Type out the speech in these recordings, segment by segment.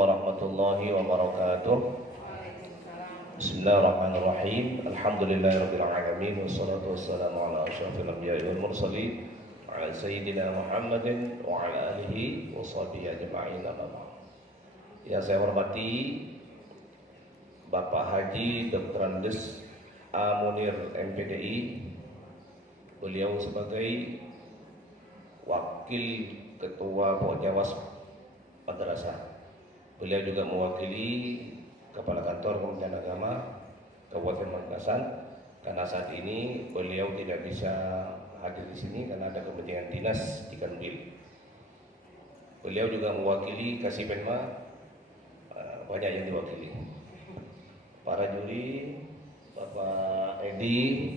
warahmatullahi wabarakatuh. Bismillahirrahmanirrahim. Alhamdulillahirabbil alamin wassalatu wassalamu ala asyrafil anbiya'i wal mursalin wa ala sayyidina Muhammadin wa ala alihi wa sahbihi ajma'in. Yang saya hormati Bapak Haji Dr. Andes A. Munir MPDI. Beliau sebagai Wakil Ketua Pengawas Madrasah. Beliau juga mewakili Kepala Kantor Kementerian Agama Kabupaten Pamekasan, karena saat ini beliau tidak bisa hadir di sini karena ada kepentingan dinas di Kanwil. Beliau juga mewakili Kasipenma, banyak yang diwakili. Para juri, Bapak Edi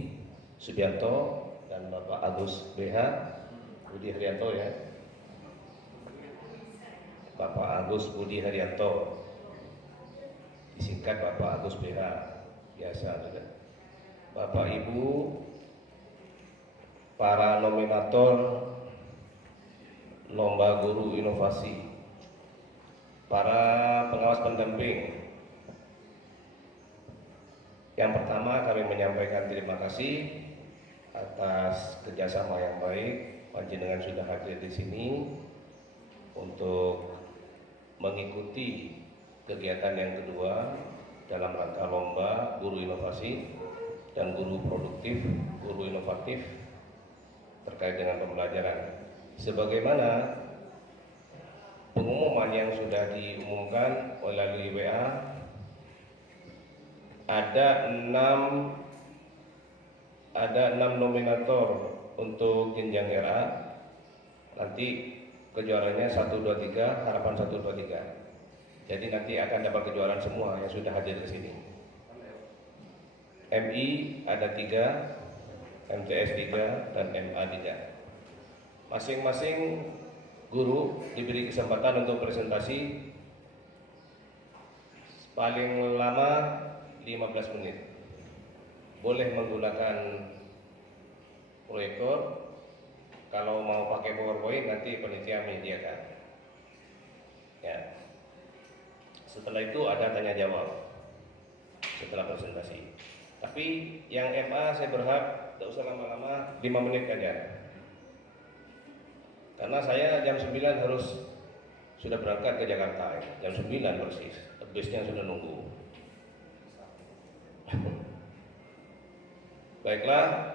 Subianto dan Bapak Agus BH Budi Haryanto ya. Bapak Agus Budi Haryanto, disingkat Bapak Agus BH, biasa sudah. Bapak Ibu, para nominator Lomba Guru Inovasi, para pengawas pendamping. Yang pertama kami menyampaikan terima kasih atas kerjasama yang baik. Panjenengan sudah hadir di sini untuk mengikuti kegiatan yang kedua dalam rangka lomba guru inovasi dan guru produktif, guru inovatif terkait dengan pembelajaran. Sebagaimana pengumuman yang sudah diumumkan melalui WA, ada 6 nominator untuk jenjang RA. Nanti kejuaraannya 1, 2, 3, harapan 1, 2, 3. Jadi nanti akan dapat kejuaraan semua yang sudah hadir di sini. MI ada 3, MTS 3, dan MA 3. Masing-masing guru diberi kesempatan untuk presentasi paling lama 15 menit. Boleh menggunakan proyektor. Kalau mau pakai PowerPoint nanti panitia menyediakan. Ya. Setelah itu ada tanya jawab setelah presentasi. Tapi yang MA saya berharap tidak usah lama-lama, 5 menit aja. Karena saya jam 9 harus sudah berangkat ke Jakarta. Jam 9 persis. Busnya sudah nunggu. Baiklah,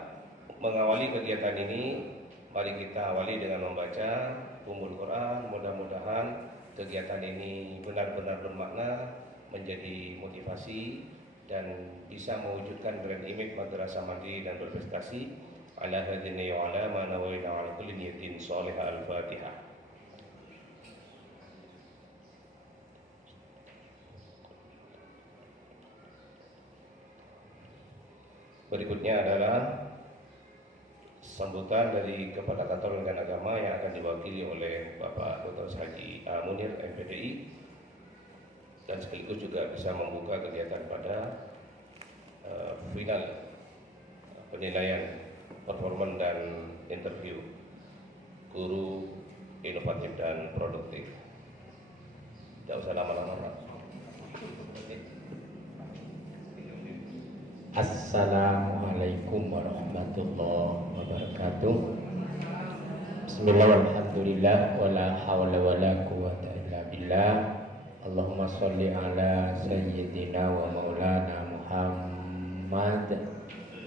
mengawali kegiatan ini, mari kita awali dengan membaca Ummul Quran. Mudah-mudahan kegiatan ini benar-benar bermakna, menjadi motivasi dan bisa mewujudkan brand image madrasah mandiri dan berprestasi. Ala hadini wa ala ma nawaina ala kulli niyatin shalihah. Al-Fatihah. Berikutnya adalah sambutan dari Kepala Kantor Kementerian Agama yang akan diwakili oleh Bapak Dr. Haji A. Munir MPDI, dan sekaligus juga bisa membuka kegiatan pada final penilaian performa dan interview guru inovatif dan produktif. Tidak usah lama-lama, Pak. Assalamualaikum warahmatullahi wabarakatuh. Bismillah, walhamdulillah, wala hawla wala quwwata illa billah. Allahumma sholli ala sayyidina wa maulana Muhammad.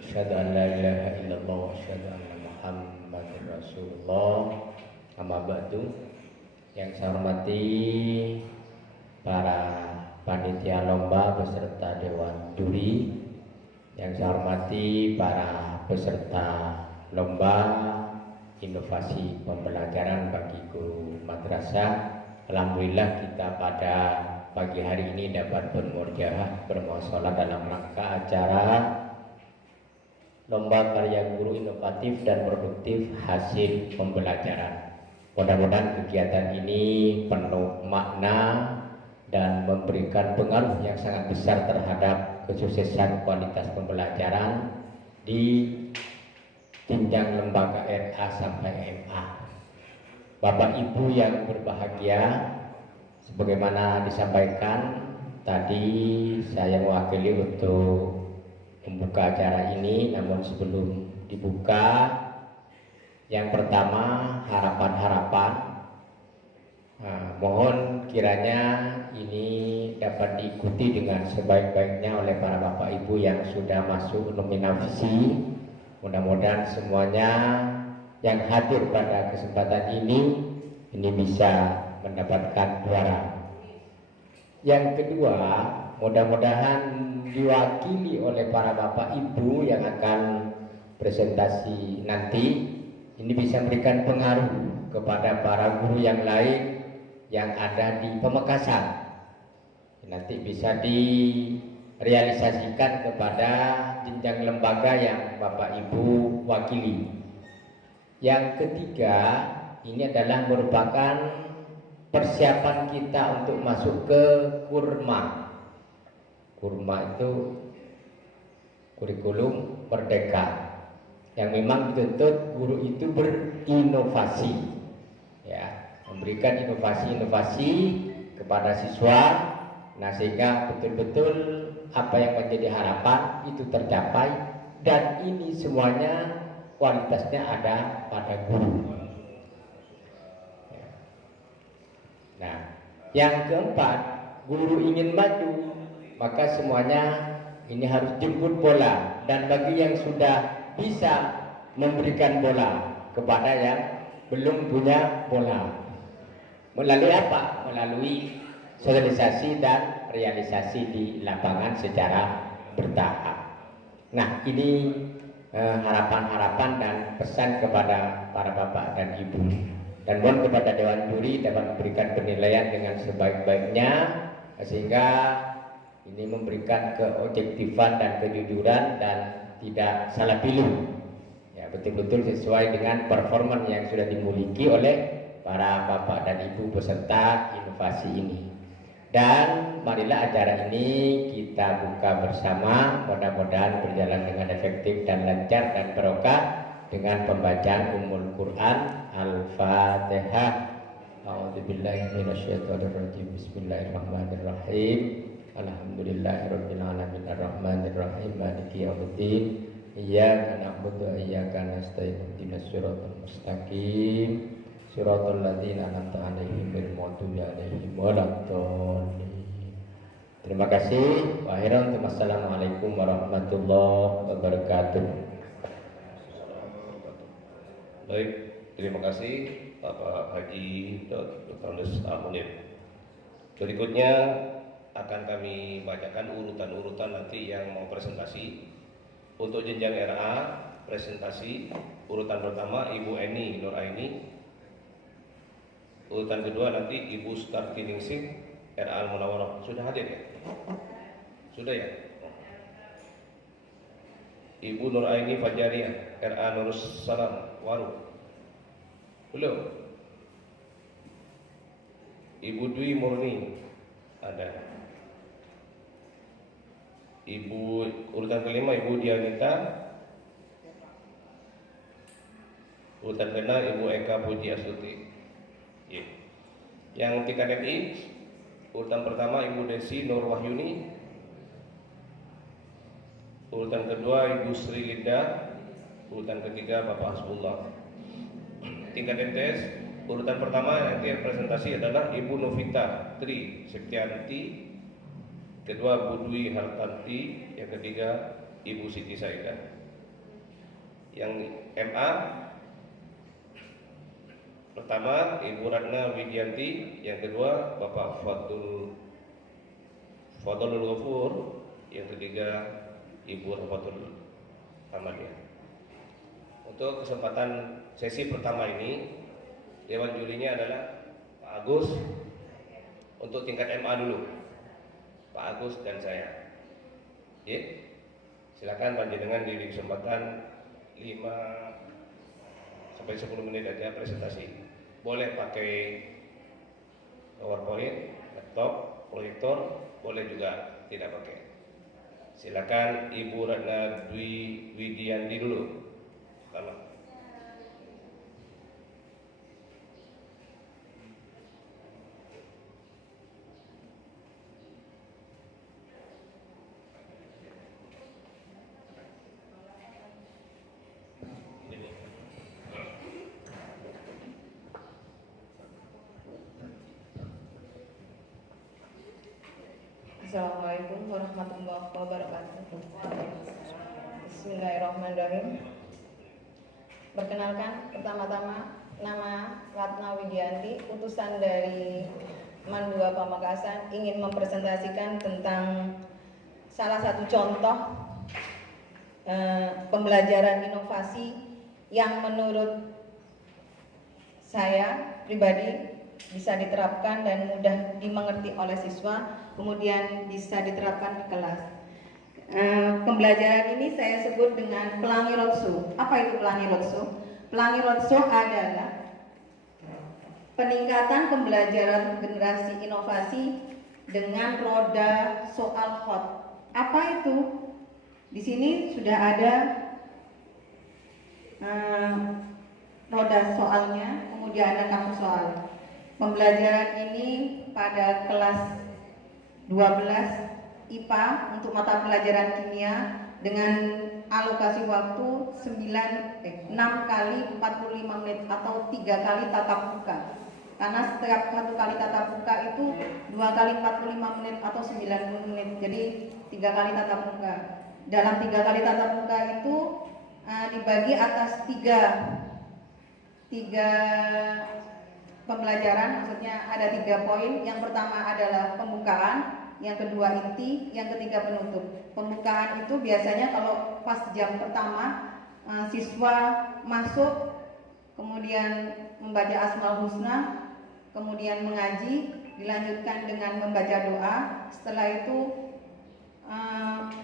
Asyhadu an la ilaha illallah wa asyhadu anna Muhammadar Rasulullah. Amma ba'du. Yang saya hormati para panitia lomba beserta dewan juri, yang saya hormati para peserta lomba inovasi pembelajaran bagi guru madrasah. Alhamdulillah kita pada pagi hari ini dapat bermujahadah bermuasalah dalam rangka acara lomba karya guru inovatif dan produktif hasil pembelajaran. Mudah-mudahan kegiatan ini penuh makna dan memberikan pengaruh yang sangat besar terhadap kesuksesan kualitas pembelajaran di jenjang lembaga RA sampai MA. Bapak Ibu yang berbahagia, Sebagaimana disampaikan tadi, saya mewakili untuk membuka acara ini. Namun sebelum dibuka, yang pertama harapan-harapan. Mohon kiranya ini dapat diikuti dengan sebaik-baiknya oleh para bapak ibu yang sudah masuk nominasi. Mudah-mudahan semuanya yang hadir pada kesempatan ini bisa mendapatkan juara. Yang kedua, mudah-mudahan diwakili oleh para bapak ibu yang akan presentasi nanti, ini bisa memberikan pengaruh kepada para guru yang lain yang ada di Pamekasan. Nanti bisa direalisasikan kepada jenjang lembaga yang bapak ibu wakili. Yang ketiga, ini adalah merupakan persiapan kita untuk masuk ke kurma. Kurma itu kurikulum merdeka, yang memang dituntut guru itu berinovasi, ya, memberikan inovasi-inovasi kepada siswa, nah sehingga betul-betul apa yang menjadi harapan itu tercapai, dan ini semuanya kualitasnya ada pada guru. Nah, yang keempat, guru ingin maju, maka semuanya ini harus jemput bola, dan bagi yang sudah bisa memberikan bola kepada yang belum punya bola, melalui apa? Melalui sosialisasi dan realisasi di lapangan secara bertahap. Nah, ini harapan-harapan dan pesan kepada para bapak dan ibu, dan mohon kepada Dewan Juri dapat memberikan penilaian dengan sebaik-baiknya sehingga ini memberikan keobjektifan dan kejujuran dan tidak salah pilih, ya, betul-betul sesuai dengan performa yang sudah dimiliki oleh para bapak dan ibu peserta inovasi ini. Dan marilah acara ini kita buka bersama, mudah-mudahan berjalan dengan efektif dan lancar dan barokah dengan pembacaan Ummul Quran Al-Fatihah. A'udzubillahi minasyaitonirrajim. Bismillahirrahmanirrahim. Alhamdulillahirabbil alamin arrahmanir rahim maliki yaumiddin. Iyyaka na'budu wa iyyaka nasta'in. Ihdinas siratal mustaqim. Siratal ladzina an'amta 'alaihim ghairil maghdubi 'alaihim waladdallin. Terima kasih. Wa akhiran wassalamualaikum warahmatullahi wabarakatuh. Baik, terima kasih Bapak Haji Dr. Andes Munir. Berikutnya akan kami bacakan urutan-urutan nanti yang mau presentasi. Untuk jenjang RA presentasi urutan pertama Ibu Eni Nuraini, urutan kedua nanti Ibu Startiningsih RA Al-Munawarrah. Sudah hadir ya? Sudah ya? Ibu Nuraini Fajariah RA Nurus Salam Waru. Belum? Ibu Dwi Murni ada. Ibu urutan kelima Ibu Dianita. Urutan keenam Ibu Eka Puji Astuti. Yang tingkat MI urutan pertama Ibu Desi Nur Wahyuni. Urutan kedua Ibu Sri Linda. Urutan ketiga Bapak Hasbullah. Tingkat MTS urutan pertama nanti yang presentasi adalah Ibu Novita Tri Septianti. Kedua Bu Dwi Hartanti, yang ketiga Ibu Siti Saidah. Yang MA pertama Ibu Ratna Widianti, yang kedua Bapak Fadlul Ghafur, yang ketiga Ibu Rahmatul Amadiyah. Untuk kesempatan sesi pertama ini, Dewan Jurinya adalah Pak Agus. Untuk tingkat MA dulu, Pak Agus dan saya. Silakan panjenengan diri kesempatan 5 sampai 10 menit aja presentasi. Boleh pakai PowerPoint, laptop, proyektor, boleh juga tidak pakai. Silakan Ibu Ratna Dwi Widianti dulu. Selamat. Assalamualaikum warahmatullahi wabarakatuh. Bismillahirrahmanirrahim. Perkenalkan, pertama-tama nama Ratna Widianti, utusan dari Mandua Pamekasan, ingin mempresentasikan tentang salah satu contoh pembelajaran inovasi yang menurut saya pribadi bisa diterapkan dan mudah dimengerti oleh siswa, kemudian bisa diterapkan di kelas. Pembelajaran ini saya sebut dengan Pelangi Roadshow. Apa itu Pelangi Roadshow? Pelangi Roadshow adalah peningkatan pembelajaran generasi inovasi dengan roda soal hot. Apa itu? Di sini sudah ada roda soalnya, kemudian ada kartu soal. Pembelajaran ini pada kelas 12 IPA untuk mata pelajaran kimia dengan alokasi waktu 6 kali 45 menit atau 3 kali tatap muka. Karena setiap 1 kali tatap muka itu 2 kali 45 menit atau 90 menit. Jadi 3 kali tatap muka. Dalam 3 kali tatap muka itu dibagi atas 3 pembelajaran, maksudnya ada 3 poin. Yang pertama adalah pembukaan, yang kedua inti, yang ketiga penutup. Pembukaan itu biasanya kalau pas jam pertama siswa masuk, kemudian membaca Asmaul Husna, kemudian mengaji, dilanjutkan dengan membaca doa. Setelah itu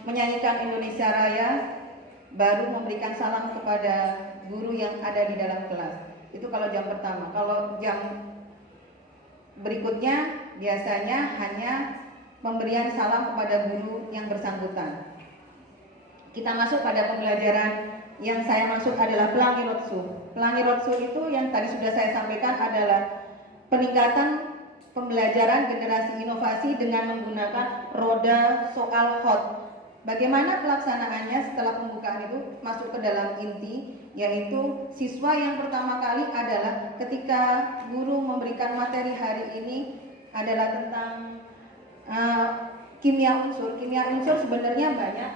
menyanyikan Indonesia Raya, baru memberikan salam kepada guru yang ada di dalam kelas. Itu kalau jam pertama. Kalau jam berikutnya biasanya hanya pemberian salam kepada guru yang bersangkutan. Kita masuk pada pembelajaran yang saya maksud adalah Pelangi Roadshow. Pelangi Roadshow itu yang tadi sudah saya sampaikan adalah peningkatan pembelajaran generasi inovasi dengan menggunakan roda soal hot. Bagaimana pelaksanaannya setelah pembukaan itu masuk ke dalam inti, yaitu siswa yang pertama kali adalah ketika guru memberikan materi hari ini adalah tentang kimia unsur. Kimia unsur sebenarnya banyak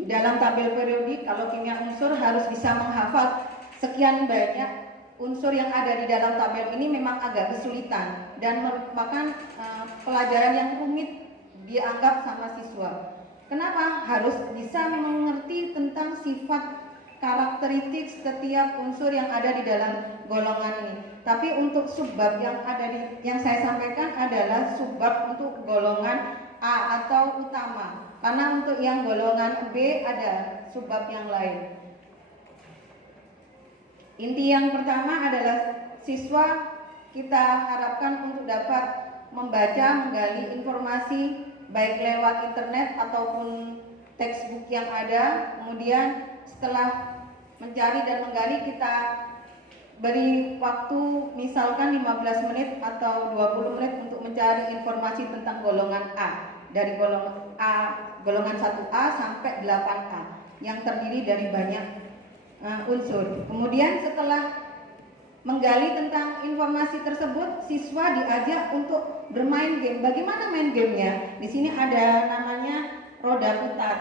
di dalam tabel periodik. Kalau kimia unsur harus bisa menghafal sekian banyak unsur yang ada di dalam tabel ini, memang agak kesulitan dan merupakan pelajaran yang rumit dianggap sama siswa. Kenapa? Harus bisa mengerti tentang sifat karakteristik setiap unsur yang ada di dalam golongan ini. Tapi untuk subbab yang ada yang saya sampaikan adalah subbab untuk golongan A atau utama. Karena untuk yang golongan B ada subbab yang lain. Inti yang pertama adalah siswa kita harapkan untuk dapat membaca, menggali informasi baik lewat internet ataupun textbook yang ada. Kemudian setelah mencari dan menggali, kita beri waktu misalkan 15 menit atau 20 menit untuk mencari informasi tentang golongan A. Dari golongan A, golongan 1A sampai 8A yang terdiri dari banyak unsur. Kemudian setelah menggali tentang informasi tersebut, siswa diajak untuk bermain game. Bagaimana main gamenya? Di sini ada namanya roda putar.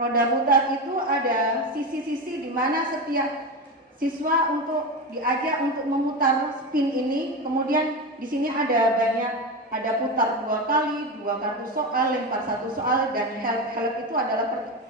Roda putar itu ada sisi-sisi di mana setiap siswa untuk diajak untuk memutar spin ini. Kemudian di sini ada putar 2 kali, 2 kartu soal, lempar 1 soal, dan help itu adalah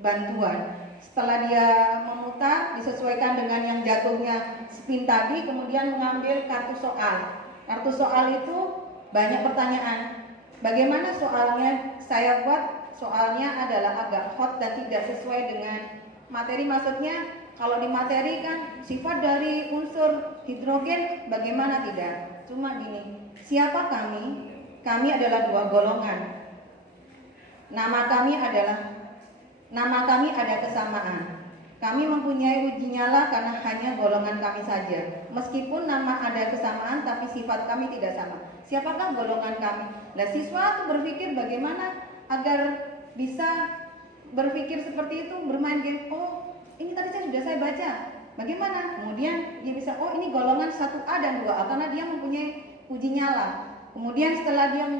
bantuan. Setelah dia memutar, disesuaikan dengan yang jatuhnya spin tadi, kemudian mengambil kartu soal. Kartu soal itu banyak pertanyaan. Bagaimana soalnya saya buat? Soalnya adalah agak hot dan tidak sesuai dengan materi. Maksudnya kalau di materi kan sifat dari unsur hidrogen, bagaimana tidak? Cuma gini, siapa kami? Kami adalah 2 golongan. Nama kami ada kesamaan. Kami mempunyai uji nyala karena hanya golongan kami saja. Meskipun nama ada kesamaan, tapi sifat kami tidak sama. Siapakah golongan kami? Nah, siswa itu berpikir bagaimana agar bisa berpikir seperti itu, bermain game. Oh, ini tadi saya baca. Bagaimana? Kemudian dia bisa, oh ini golongan 1A dan 2A karena dia mempunyai uji nyala. Kemudian setelah dia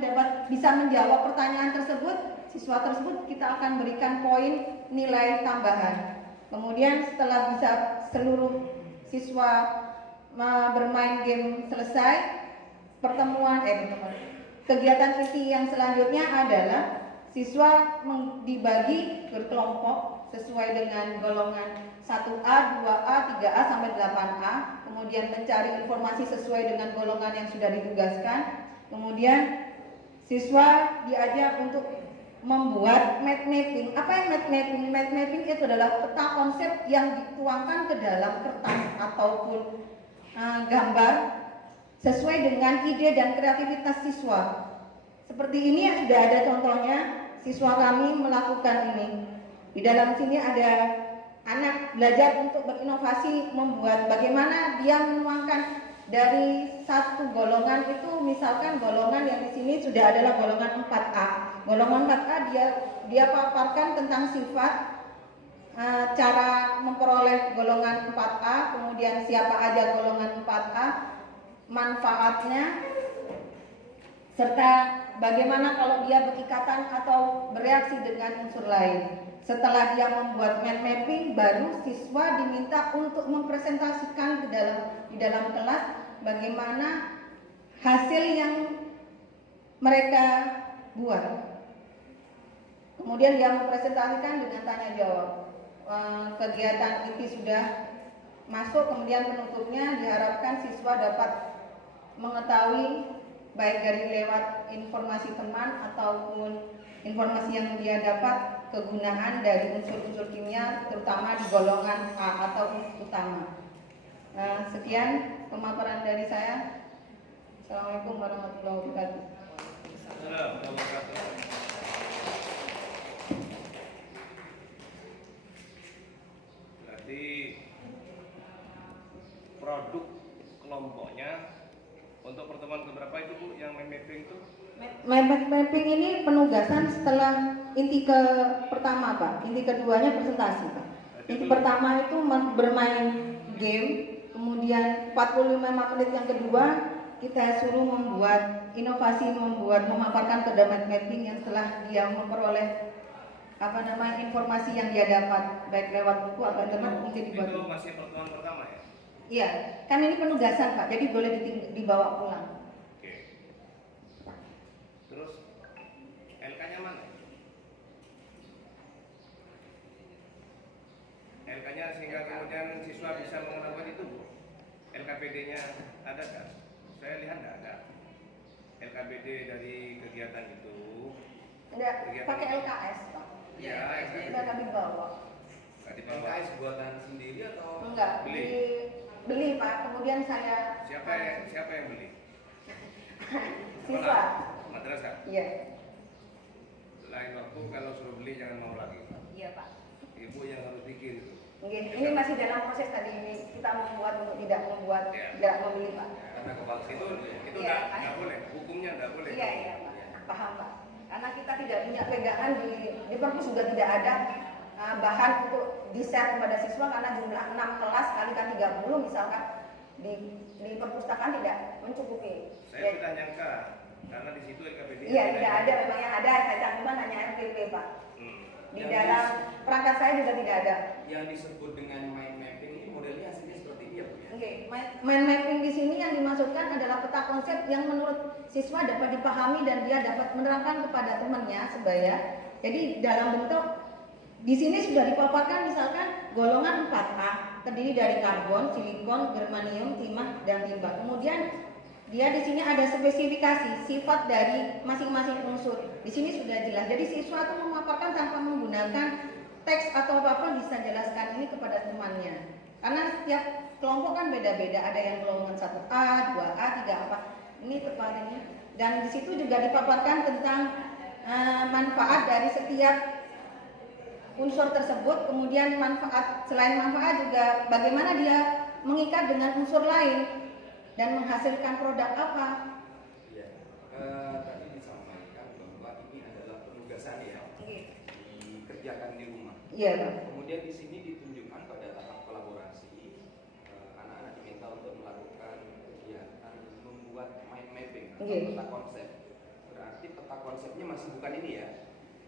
bisa menjawab pertanyaan tersebut, siswa tersebut kita akan berikan poin nilai tambahan. Kemudian setelah bisa seluruh siswa bermain game selesai, kegiatan inti yang selanjutnya adalah siswa dibagi berkelompok sesuai dengan golongan 1A, 2A, 3A sampai 8A. Kemudian mencari informasi sesuai dengan golongan yang sudah ditugaskan. Kemudian siswa diajak untuk membuat mind mapping. Apa yang mind mapping? Mind mapping itu adalah peta konsep yang dituangkan ke dalam kertas ataupun gambar sesuai dengan ide dan kreativitas siswa. Seperti ini yang sudah ada contohnya, siswa kami melakukan ini. Di dalam sini ada anak belajar untuk berinovasi, membuat bagaimana dia menuangkan dari satu golongan itu, misalkan golongan yang di sini sudah adalah golongan 4A. Golongan 4A dia paparkan tentang sifat, cara memperoleh golongan 4A, kemudian siapa aja golongan 4A, manfaatnya, serta bagaimana kalau dia berikatan atau bereaksi dengan unsur lain. Setelah dia membuat mind mapping, baru siswa diminta untuk mempresentasikan di dalam kelas bagaimana hasil yang mereka buat. Kemudian dia mempresentasikan dengan tanya jawab. Kegiatan inti sudah masuk, kemudian penutupnya diharapkan siswa dapat mengetahui baik dari lewat informasi teman ataupun informasi yang dia dapat, kegunaan dari unsur-unsur kimia terutama di golongan A atau utama. Sekian pemaparan dari saya. Assalamualaikum warahmatullahi wabarakatuh. Berarti produk kelompoknya untuk pertemuan keberapa itu Bu yang mind mapping itu? Mind mapping ini penugasan setelah inti ke pertama Pak. Inti keduanya presentasi Pak. Inti pertama itu bermain game, kemudian 45 menit yang kedua kita suruh membuat inovasi, memaparkan ke mind mapping yang setelah dia memperoleh informasi yang dia dapat baik lewat buku atau internet mungkin dibuat. Itu masih pertemuan pertama ya? Iya, kan ini penugasan Pak, jadi boleh dibawa pulang. Oke. Terus LK-nya mana? LK-nya sehingga kemudian siswa bisa mengetahui itu Bu. LKPD-nya ada kan? Saya lihat tidak ada. LKPD dari kegiatan itu. Enggak, pakai LKS Pak. Iya, Enggak kami bawa. LKS buatan sendiri atau Enggak, beli Pak. Kemudian saya siapa yang beli? siswa. Madrasah. Iya. Lain waktu kalau suruh beli jangan mau lagi. Iya Pak. Ibu yang harus bikin itu. Ini masih dalam proses tadi ini kita membuat untuk tidak membeli Pak. Karena kebakti itu Iya, nggak boleh, hukumnya nggak boleh. Iya Pak. Paham Pak. Karena kita tidak punya pegangan di perpus juga tidak ada bahan untuk di-share kepada siswa karena jumlah 6 kelas kali kan 30 misalkan di perpustakaan tidak mencukupi. Saya sudah nyangka karena di situ LKPD. Iya tidak ada, memang yang ada saya cantumkan hanya RPP Pak. Di dalam perangkat saya juga tidak ada. Yang disebut dengan mind mapping ini modelnya hasilnya seperti ini ya Bu ya? Oke, mind mapping di sini yang dimaksudkan adalah peta konsep yang menurut siswa dapat dipahami dan dia dapat menerangkan kepada temannya sebaya. Jadi dalam bentuk di sini sudah dipaparkan misalkan golongan 4A terdiri dari karbon, silikon, germanium, timah, dan timah. Kemudian dia di sini ada spesifikasi sifat dari masing-masing unsur. Di sini sudah jelas. Jadi siswa itu memaparkan tanpa menggunakan teks atau apa-apa bisa jelaskan ini kepada temannya. Karena setiap kelompok kan beda-beda. Ada yang golongan 1A, 2A, 3A. Ini tepat ini. Dan di situ juga dipaparkan tentang manfaat dari setiap unsur tersebut. Kemudian selain manfaat juga bagaimana dia mengikat dengan unsur lain dan menghasilkan produk apa. Iya. Tadi disampaikan bahwa ini adalah penugasan ya. Dikerjakan di rumah. Iya Pak. Kemudian di sini ditunjukkan pada tahap kolaborasi anak-anak diminta untuk melakukan kegiatan membuat mind mapping Oke. Peta konsep. Berarti peta konsepnya masih bukan ini ya?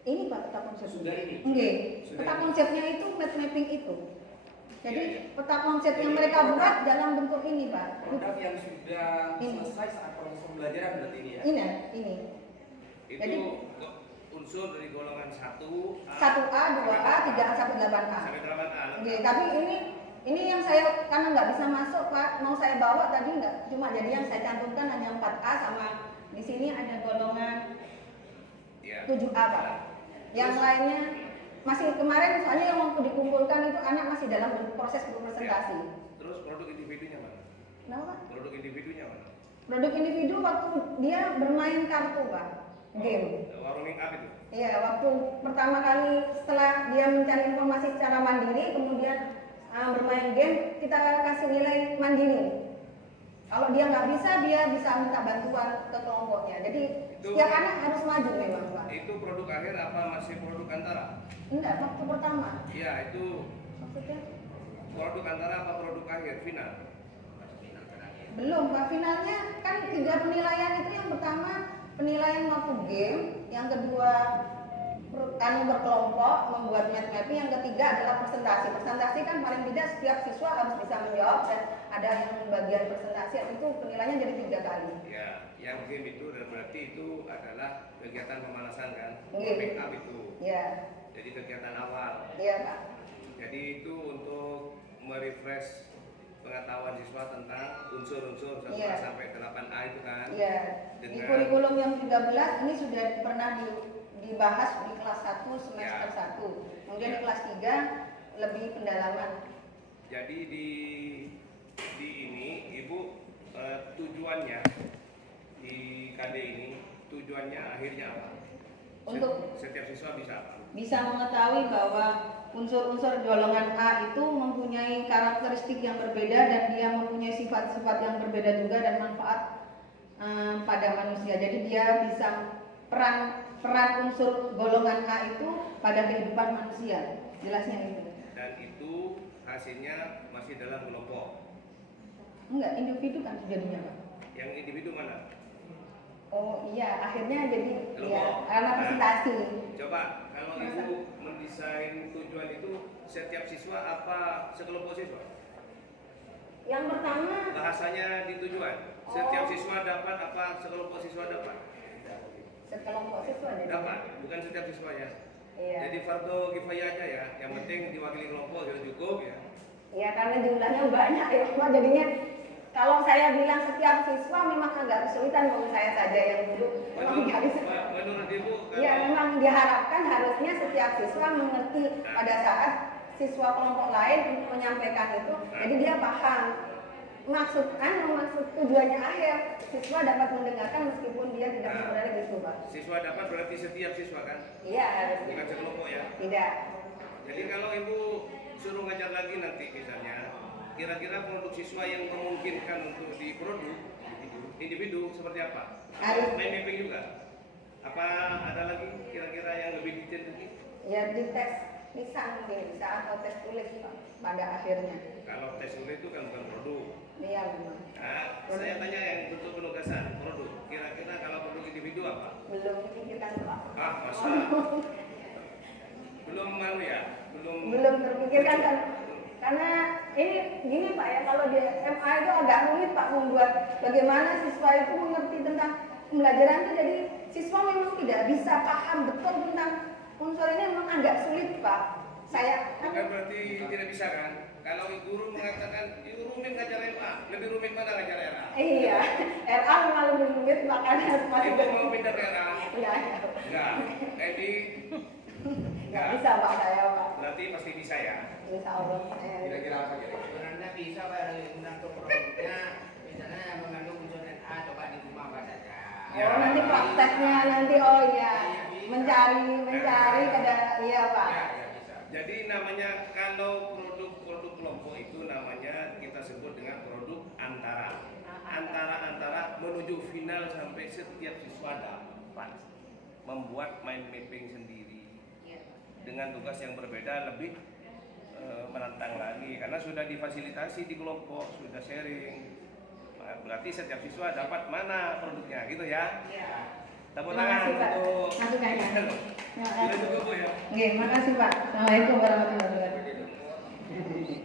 Ini Pak peta konsep. Sudah ini. Oke. Sudah Peta ini. konsepnya itu map mapping itu. Jadi Iya, iya. peta konsep yang Jadi, mereka buat dalam bentuk ini Pak. Produk yang sudah Ini. selesai saat proses pembelajaran berarti ini ya? Ini. Itu Jadi- unsur dari golongan 1A 1A, 2A, 3A sampai 8A. sampai 8A. Oke, tapi ini yang saya karena nggak bisa masuk Pak, mau saya bawa tadi nggak, cuma jadi yang saya cantumkan hanya 4A sama di sini ada golongan Ya. 7A Pak. Yang lainnya masih kemarin soalnya yang waktu dikumpulkan itu anak masih dalam proses berpresentasi. Ya. Terus produk individunya mana? Kenapa Pak? Produk individunya mana? Produk individu waktu dia bermain kartu Pak, game. Warung make up itu. Iya, waktu pertama kali setelah dia mencari informasi secara mandiri, kemudian bermain game, kita kasih nilai mandiri. Kalau dia nggak bisa, dia bisa minta bantuan ke kelompoknya. Jadi setiap anak harus maju memang Pak. Itu produk akhir apa masih produk antara? Enggak, waktu pertama. Iya, itu Maksudnya? produk antara apa produk akhir final? Belum Pak, finalnya kan 3 penilaian itu yang pertama penilaian waktu game, yang kedua berkelompok membuat map mapping, yang ketiga adalah presentasi. Presentasi kan paling tidak setiap siswa harus bisa menjawab dan ada yang bagian presentasi, itu penilaiannya jadi 3 kali. Ya, yang game itu dan berarti itu adalah kegiatan pemanasan kan? Iya. Make up itu. Ya, Jadi kegiatan awal. iya Pak. Jadi itu untuk merefresh pengetahuan siswa tentang unsur-unsur 1A Iya. sampai 8A itu kan. Iya. Di Dengan- kurikulum yang 13 ini sudah pernah dibahas di kelas 1 semester Ya. 1. Kemudian di kelas 3 lebih pendalaman. Jadi di ini Ibu tujuannya di KD ini tujuannya akhirnya apa? Untuk- Setiap siswa bisa apa? Bisa mengetahui bahwa unsur-unsur golongan A itu mempunyai karakteristik yang berbeda dan dia mempunyai sifat-sifat yang berbeda juga dan manfaat pada manusia. Jadi dia bisa peran unsur golongan A itu pada kehidupan manusia. Jelasnya itu. Dan itu hasilnya masih dalam kelompok. Enggak, individu kan jadinya Pak. Yang individu mana? Oh iya, akhirnya jadi Kelompok. ya karena presentasi. Coba kalau Ibu mendesain tujuan itu setiap siswa apa sekelompok siswa? Yang pertama Bahasanya di tujuan. Setiap siswa dapat apa sekelompok siswa dapat? sekelompok siswa jadi. Dapat, bukan setiap siswa ya. Iya. Jadi fardu kifayah aja ya. Yang penting diwakili kelompok sudah cukup ya. Ya karena jumlahnya banyak ya, Pak. Jadinya kalau saya bilang setiap siswa memang agak kesulitan kalau saya saja yang dulu. Memang nggak bisa. Menurut Ibu Ya memang diharapkan harusnya setiap siswa mengerti pada saat siswa kelompok lain untuk menyampaikan itu, jadi dia paham maksud tujuannya akhir siswa dapat mendengarkan meskipun dia tidak sebenarnya gitu Pak. siswa dapat berarti setiap siswa kan? Iya harusnya. Bukan sekelompok ya. Tidak. Jadi kalau Ibu suruh ngajar lagi nanti misalnya, kira-kira produk siswa yang memungkinkan untuk diproduk individu seperti apa? Harus. Main mapping juga? Apa ada lagi kira-kira yang lebih detail lagi? Ya di tes lisan mungkin bisa atau tes tulis Pak pada akhirnya. Kalau tes tulis itu kan bukan produk. Iya memang. Nah, saya tanya yang bentuk penugasan produk. Kira-kira kalau produk individu apa? Belum pikirkan Pak. Ah, masa? Belum malu ya? Belum terpikirkan kan. Karena ini gini Pak ya, kalau di SMA itu agak rumit Pak membuat bagaimana siswa itu mengerti tentang pembelajaran itu, jadi siswa memang tidak bisa paham betul tentang unsur ini, memang agak sulit Pak. Saya Bukan berarti tidak bisa kan? Kalau guru mengatakan itu rumit ngajar RA, lebih rumit mana ngajar RA? iya, RA memang lebih rumit makanya masih Ibu mau pindah ke RA? Enggak, Enggak. Jadi enggak bisa Pak saya Pak. berarti pasti bisa ya. Insya Allah. Kira-kira apa kira-kira? Sebenarnya bisa Pak untuk produknya, misalnya yang mengandung unsur NA coba di rumah Pak saja. Oh nanti prakteknya nanti oh iya mencari pada iya Pak. Ya, ya bisa. Jadi namanya kalau produk kelompok itu namanya kita sebut dengan produk antara. Antara menuju final sampai setiap siswa dapat membuat mind mapping sendiri dengan tugas yang berbeda lebih menantang lagi karena sudah difasilitasi di kelompok, sudah sharing. berarti setiap siswa dapat mana produknya gitu ya. Iya. Tepuk Terima tangan kasih, Pak. untuk Masukannya. Sudah cukup Bu ya. Oke, makasih Pak. Assalamualaikum warahmatullahi wabarakatuh.